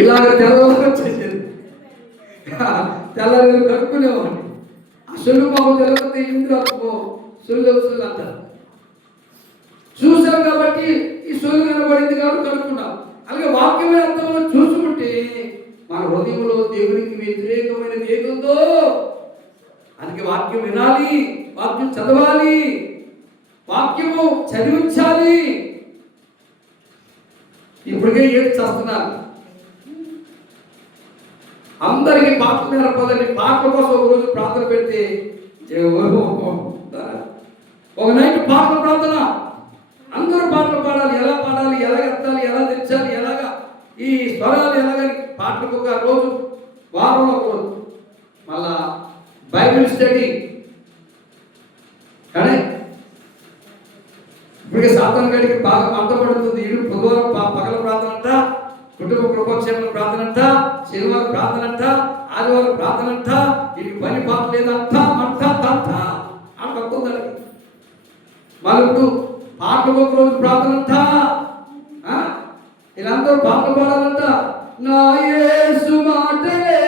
ఇలాగ తెల్లవారు వచ్చేసేది. తెల్లారి కడుక్కునేవాడిని ఆ సొల్లు బాబు తెలియకపోతే ఇంద్రు అప్పు సొల్లు సొల్లు అంటారు. చూసాం కాబట్టి ఈ సొల్లు కనబడింది కాబట్టి కనుక్కున్నాం. అలాగే వాక్యమైన అర్థంలో చూసుకుంటే మన హృదయంలో దేవునికి వ్యతిరేకమైనది ఏదుందో అందుకే వాక్యం వినాలి వాక్యం చదవాలి వాక్యము చదివించాలి. ఇప్పటికే ఏడు చేస్తున్నారు. అందరికీ పాటలు పదండి పాటల కోసం ఒక రోజు ప్రార్థన పెడితే ఒక నైట్ పాటల ప్రార్థన. అందరూ పాటలు పాడాలి. ఎలా పాడాలి? ఎలా ఎత్తాలి? ఎలా తెచ్చాలి? ఎలాగా? ఈ స్వరాలు ఎలాగ పాటలకు ఒక రోజు వారంలో ఒక రోజు. మళ్ళా బైబిల్ స్టడీ. కానీ ఇప్పటికే సాతాన్ గడికి బాగా అర్థపడుతుంది ఇడు బుధవారం పగల ప్రార్థన అంట కుటుంబ కృపక్షేమ ప్రార్థన అంట. పని పాట లేదంట అని వస్తుందండి మళ్ళీ ఇప్పుడు పాటలు ఒక రోజు ప్రార్థన అంట ఆ? పాటలు పాడాలంట నా యేసు మాటలే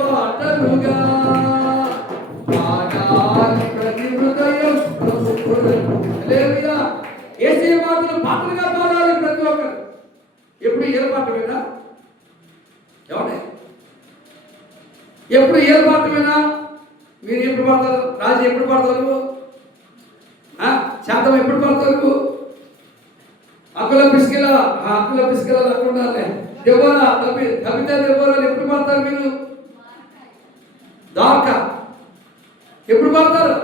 పాటలుగా పాడాలి ప్రతి హృదయం హల్లెలూయా. యేసయ్య మాటలు పాటలుగా పాడాలి ప్రతి ఒక్కరు ఎప్పుడు ఏ పాట ఎవడే ఎప్పుడు ఏ పాట మీరు ఎప్పుడు పడతారు? రాజు ఎప్పుడు పడతారు? శాతం శాంతం ఎప్పుడు పాడతారు? అక్కుల ఆ అక్కుల పిసికిల అనుకుంటారులే దెబ్బరా తప్పి తప్పితే దెబ్బరాలు ఎప్పుడు పడతారు మీరు? దాక ఎప్పుడు పడతారు?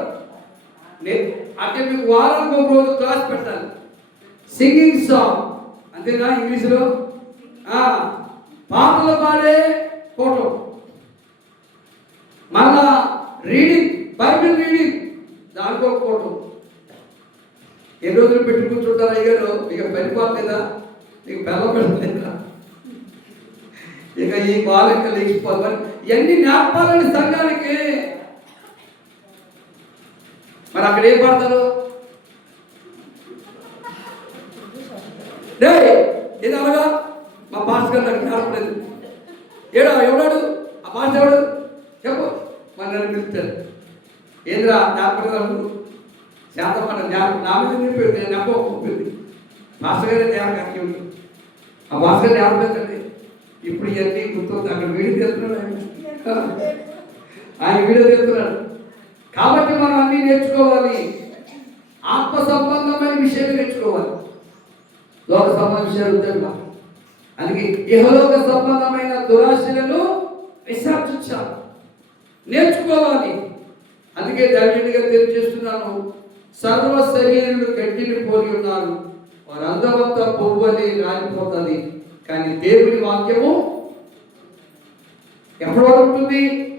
అంటే మీకు వారానికి ఒక రోజు క్లాస్ పెట్టాలి. Singing song. అంతేనా ఇంగ్లీష్లో? పాటలు పాడే ఫోటో మళ్ళా రీడింగ్ బైబిల్ రీడింగ్. దానుకోకపోవటం ఎన్ని రోజులు పెట్టి కూర్చుంటారు అయ్యారు ఇక పనిపోలేదా ఇక బెల్లం ఇక ఈ బాలిక లేచిపోదు ఇవన్నీ నేర్పాలని సంఘానికి? మరి అక్కడ ఏం పడతారు? డే ఇది మా పాస్ గారు నాకు నేర్పలేదు. ఏడా ఎవడాడు? ఆ పాస్ ఎవడు? చెప్పు. మరి నన్ను పిలుస్తాడు ఏంద్రా జ్ఞాపకం శాతం జ్ఞాపకం నా మీద నింపేది నేను నమ్మకపోయింది మాస్టర్ గారే జ్ఞాపకం ఆ మాస్టర్ గారు జ్ఞాపకండి ఇప్పుడు ఇవన్నీ గుర్తుంది అక్కడ వీడియో చేస్తున్నాడు ఆయన. వీడియో చేస్తున్నాడు కాబట్టి మనం అన్నీ నేర్చుకోవాలి. ఆత్మ సంబంధమైన విషయాలు నేర్చుకోవాలి. లోక సంబంధ విషయాలు వద్దండి అందుకే ఇహలోక సంబంధమైన దురాశలను విసర్జించాలి నేర్చుకోవాలి. అందుకే దైవజనుడిగా తెలియజేస్తున్నాను. సర్వ శరీరులు గడ్డిని పోలి ఉన్నారు. వారు అందమంతా పువ్వు అని రాలిపోతుంది. కానీ దేవుని వాక్యము ఎప్పుడు ఉంటుంది?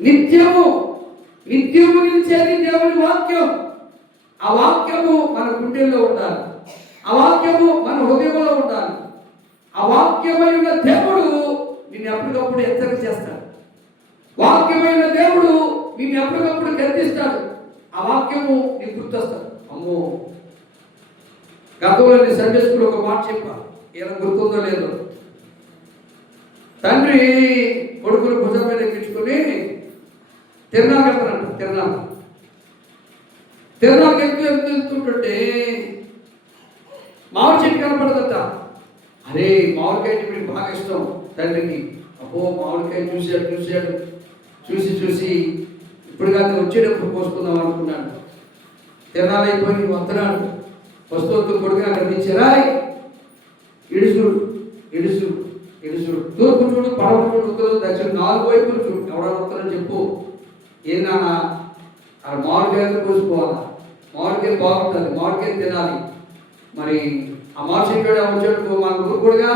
నిత్యము. నిత్యము నిలిచేది దేవుని వాక్యం. ఆ వాక్యము మన గుండెల్లో ఉండాలి. ఆ వాక్యము మన హృదయంలో ఉండాలి. ఆ వాక్యమైన దేవుడు నిన్ను ఎప్పటికప్పుడు హెచ్చరిక చేస్తాడు. వాక్యమైన దేవుడు నిన్ను ఎప్పటికప్పుడు గర్తిస్తాడు ఆ వాక్యము నీకు గుర్తొస్తాడు అమ్మో. గతంలో నేను సండే స్కూల్ ఒక మాట చెప్పా ఈయన గుర్తుందో లేదో. తండ్రి కొడుకులు భుజం మీద ఎక్కించుకొని తిరునాళ్ళకి వెళ్తున్నాడు. తిరునాకు తిరునాకు వెళ్తూ వెళ్తూ వెళ్తుంటుంటే మామిడి చెట్టు కనపడదట. అరే మామిడికాయ అంటే బాగా ఇష్టం తండ్రికి. అబ్బో మామిడికాయ చూశాడు చూశాడు. చూసి చూసి ఇప్పుడు కాదు వచ్చేటప్పుడు పోసుకుందాం అనుకున్నాను. తిరణాలు అయిపోయి వస్తున్నాడు. వస్తూ వస్తూ కొడుకు అక్కడ తెచ్చారా ఇడుసుడు ఇడుసుడు ఇడుసుడు. తూర్పు చూడు పడవ చూడు ఉత్తరం దక్షిణ నాలుగు వైపులు చూడు ఎవడో వస్తారని చెప్పు. ఏందన్నా అక్కడ మామిడికాయలు కోసుకోవాలా? మామిడికాయ బాగుంటుంది మామిడికాయ తినాలి. మరి ఆ మాసికుడు వచ్చేటప్పుడు మన గురుకుడుగా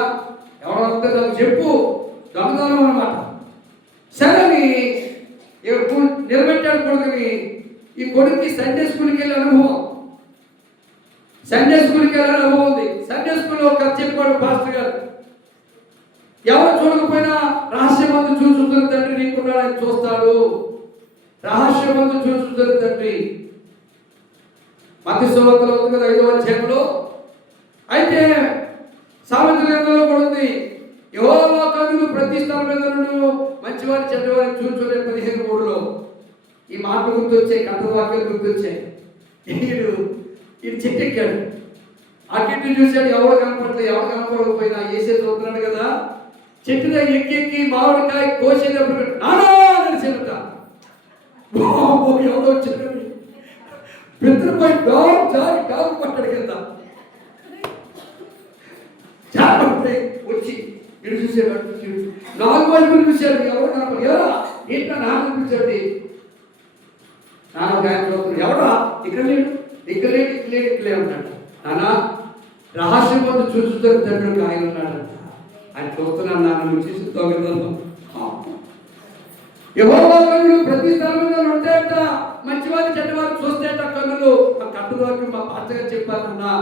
ఎవడో వస్తే చెప్పు. దొంగతనం అనమాట సరే నిలబెట్టాడు కొడుకుని. ఈ కొడుక్కి సండే స్కూల్కి వెళ్ళే అనుభవం. సండే స్కూల్కి వెళ్ళే అనుభవం ఉంది. సండే స్కూల్లో ఒక కథ చెప్పాడు పాస్టర్ గారు. ఎవరు చూడకపోయినా రహస్యమందు చూసుకున్న తండ్రి నీకున్నాడని చూస్తాడు. రహస్యమందు చూసుతున్న తండ్రి. మధ్య సువార్తలో ఉంది కదా ఐదవ అధ్యాయంలో. అయితే సామెత గ్రంథంలో కూడా ఉంది. యెహోవా కన్నులు ప్రతి స్థలం మీద నుండి మంచివారి చెడ్డవారిని చూచునే పదిహేను మూడులో. ఈ మాటలు గుర్తొచ్చాయి కంట వాక్యాలు గుర్తొచ్చాయి. వీడు వీడు చెట్టెక్కాడు. అటు ఇటు చూశాడు ఎవరు కనపడలేదు ఎవరు కనపడకపోయినా వేసే చూస్తున్నాడు కదా. చెట్టు దగ్గర ఎక్కి ఎక్కి మామిడికాయ కోసేటప్పుడు నానా నడిచేట ఎవరో వచ్చాడు. పితృపై డాగ్ జారి డాగ్ పట్టాడు కింద. జాగ్రత్త వచ్చి ఇటు చూసాడు నాలుగు వైపులు చూశాడు ఎవరు కనపడ ఎవరా ఏంటో నాకు అనిపించండి నాన్న గాయం చూస్తున్నాడు ఎవడా? ఇక్కడ లేడు. ఇక్కడ లేడు ఇక్కడ లేడు ఇక్కడ లేడు అంటాడు నాన్న రహస్యం పొంది చూస్తూ తండ్రి ఆయన ఉన్నాడు ఆయన చూస్తున్నాను నాన్న నువ్వు చూసి దొంగతనం యెహోవా కన్నులు ప్రతి స్థలంలో ఉంటాయట. మంచివారు చెడ్డవారు చూస్తేట కన్నులు. ఆ కన్నుల వరకు మా పాతగా చెప్పానన్నా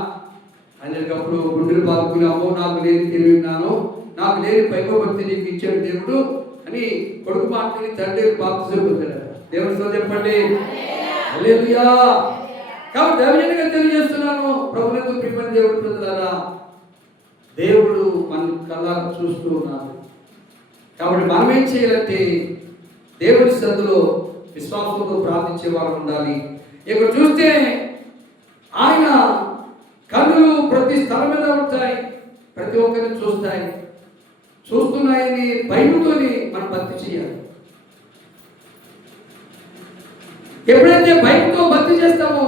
అనేటప్పుడు గుండెలు పాల్గొన్నాము నాకు లేని తెలివిన్నాను నాకు లేని పైభక్తి నీకు ఇచ్చాడు దేవుడు. అని కొడుకు మాటని తండ్రి బాప్తి చెబుతాడు దేవుడితో చెప్పండి. హల్లెలూయా. కాబట్టి దైవజనంగా తెలియజేస్తున్నాను. ప్రభుత్వ ప్రియమైన దేవుడు కదా దేవుడు మన కళ్ళ చూస్తూ ఉన్నాడు. కాబట్టి మనం ఏం చేయాలంటే దేవుడి సందులో విశ్వాసంతో ప్రార్థించే వారు ఉండాలి. ఇక్కడ చూస్తే ఆయన కళ్ళు ప్రతి స్థలం మీద ఉంటాయి ప్రతి ఒక్కరిని చూస్తాయి. చూస్తున్నాయని భయముతోని మనం భక్తి చేయాలి. ఎప్పుడైతే భయంతో భక్తి చేస్తామో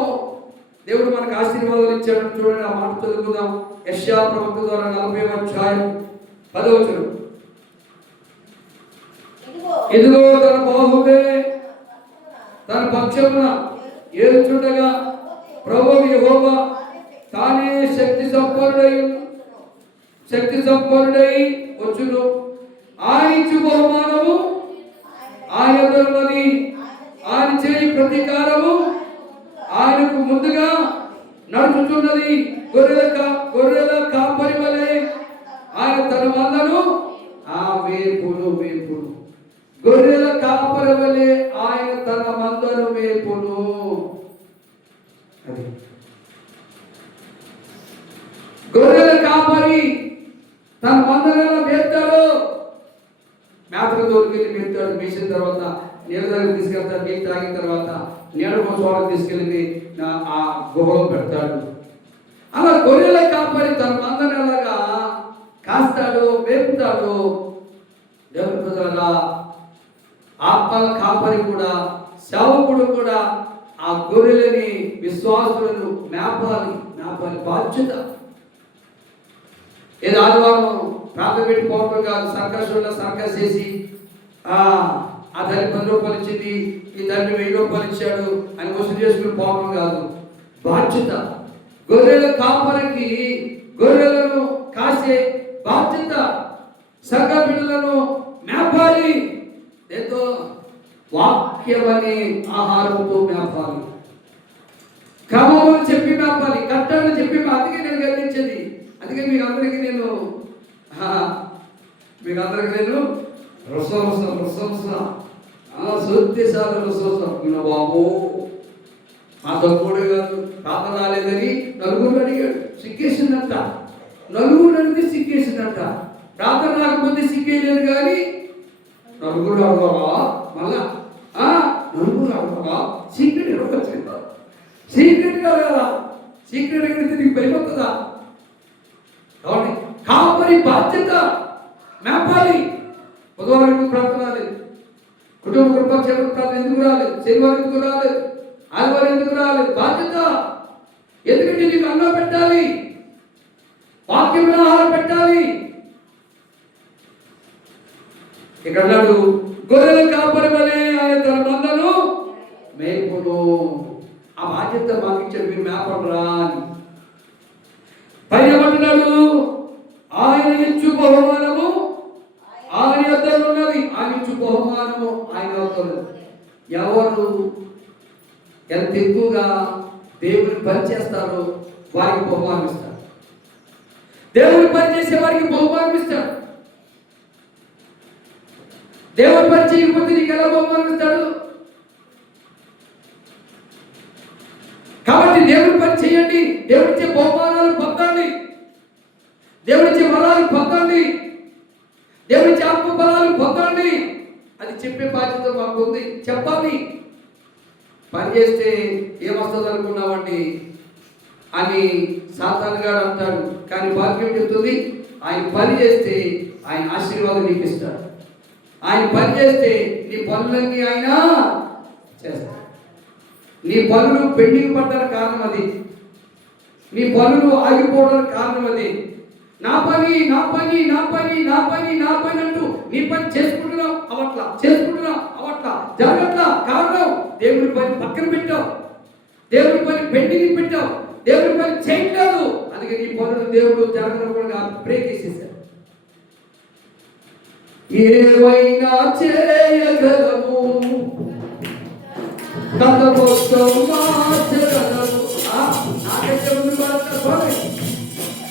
దేవుడు మనకు ఆశీర్వాదాలు ఇచ్చాడని చూడండి ఆ మాట చదువుకుందాం. యశ్యా ప్రవక్త ద్వారా నలభై అధ్యాయం పదవచనం ఇదిగో. తన బాహువే తన పక్షమున ఏలుచుండగా ప్రభు యెహోవా తానే శక్తి సంపన్నుడై శక్తి సంపన్నుడై వచ్చును. ఆయన ఇచ్చు బహుమానము ఆయన ధర్మది ఆయన చేయి ప్రతీకారము. ఆయనకు ముందుగా నడుచుతున్నది గొర్రెల గొర్రెల కాపరి వలె ఆయన తన మందను ఆ వేపును వేపును. గొర్రెల కాపరి వలె ఆయన తన మందను వేపును. అది. గొర్రెల కాపరి తన మందలను ఎలా వేస్తాడు మేతకు దొరికెళ్ళి మేపుతాడు. మేసిన తర్వాత నీళ్ళ దగ్గర తీసుకెళ్తాడు నీళ్ళు తాగిన తర్వాత నీళ్ళ కోసం తీసుకెళ్ళి ఆ గుహలో పెడతాడు. అలా గొర్రెల కాపరి తన మందని ఎలాగా కాస్తాడు మేపుతాడు. దేవుని ప్రజలారా, ఆత్మల కాపరి కూడా సేవకుడు కూడా ఆ గొర్రెలని విశ్వాసులను మేపాలి మేపాలి బాధ్యత. ఏదో ఆదివారం ప్రార్థన పెట్టుకోవటం కాదు సర్కస్ సర్కస్ చేసి ఆ తల్లి పది రూపాయలు ఇచ్చింది ఈ తల్లి వెయ్యి రూపాయలు ఇచ్చాడు అని వసూలు చేసుకుని పోవడం కాదు. బాధ్యత. గొర్రెల కాపరికి గొర్రెలను కాసే బాధ్యత. సంఘ బిడ్డలను మేపాలి. ఎంతో వాక్యమని ఆహారంతో మేపాలి. క్రమములు చెప్పి మేపాలి. కట్టడలు చెప్పి అందుకే నేను గర్వించేది. అందుకే మీకు అందరికీ నేను మీకు అందరికీ నేను రసరస రసరస శుద్ధిశాల రసరస విన బాబు మా తమ్ముడు పాప రాలేదని నలుగురు అడిగాడు. సిక్కేసిందంట నలుగురు అడిగితే సిక్కేసిందంట ప్రార్థన రాకపోతే సిక్కేయలేదు కానీ నలుగురు అడగవా మళ్ళా నలుగురు అడగవా సీక్రెట్ ఇవ్వచ్చు సీక్రెట్ కాదు కదా సీక్రెట్ అడిగితే నీకు భయపడుతుందా కాబట్టి కాపరి బాధ్యత మేపాలి. బుధవారం ఎందుకు ప్రార్థన రాలేదు? కుటుంబ కృపక్షేమ ప్రార్థన ఎందుకు రాలేదు? శనివారం ఎందుకు రాలేదు? ఆదివారం ఎందుకు రాలేదు? బాధ్యత. ఎందుకంటే నీకు అన్నం పెట్టాలి. వాక్యం ఆహారం పెట్టాలి. ఇక్కడ అన్నాడు గొర్రెల కాపరి వలె ఆయన తన మందను మేపును. ఆ బాధ్యత మాకు ఇచ్చారు మీరు మేపడరా అని. పైన ఏమంటున్నాడు ఆయన ఇచ్చు బహుమానము ఆయన యొద్ద బహుమానము ఆయన యొద్ద ఎవరు ఎంత ఎక్కువగా దేవుని పనిచేస్తారో వారికి బహుమానం ఇస్తాడు దేవుని పని చేసే వారికి బహుమానం ఇస్తాడు దేవుని పని చేయకపోతే నీకు ఎలా బహుమానం ఇస్తాడు? కాబట్టి దేవుని పని చేయండి. దేవుడిచ్చే బహుమానాలు పొందండి. దేవుడిచ్చే వరాలు పొందండి చెప్పే బాధ్యత మాకు ఉంది చెప్పాలి పని చేస్తే ఏమొస్తుంది అనుకున్నామండి. అని సాతాన్ గారు అంటాడు కానీ వాక్యం చెప్తుంది ఆయన పని చేస్తే ఆయన ఆశీర్వాదం నీకు ఇస్తాడు. ఆయన పని చేస్తే నీ పనులన్నీ ఆయన చేస్తాడు. నీ పనులు పెండింగ్ పడ్డానికి కారణం అది. నీ పనులు ఆగిపోవడానికి కారణం అది. నా పని నా పని నా పని నా పని నా పని అంటూ నీ పని చేసుకుంటున్నావు అవట్లా చేసుకుంటున్నావు అవట్లా. జాగ్రత్త కారణం దేవుడి పని పక్కన పెట్టావు. దేవుడి పని పెండింగ్ పెట్టావు. దేవుడి పని చేయట్లేదు. అందుకే నీ పనులు దేవుడు జరగకుండా బ్రేక్ వేసేసాడు ఏమైనా చేయగలము కథ కోసం మార్చగలము నాకైతే ఉంది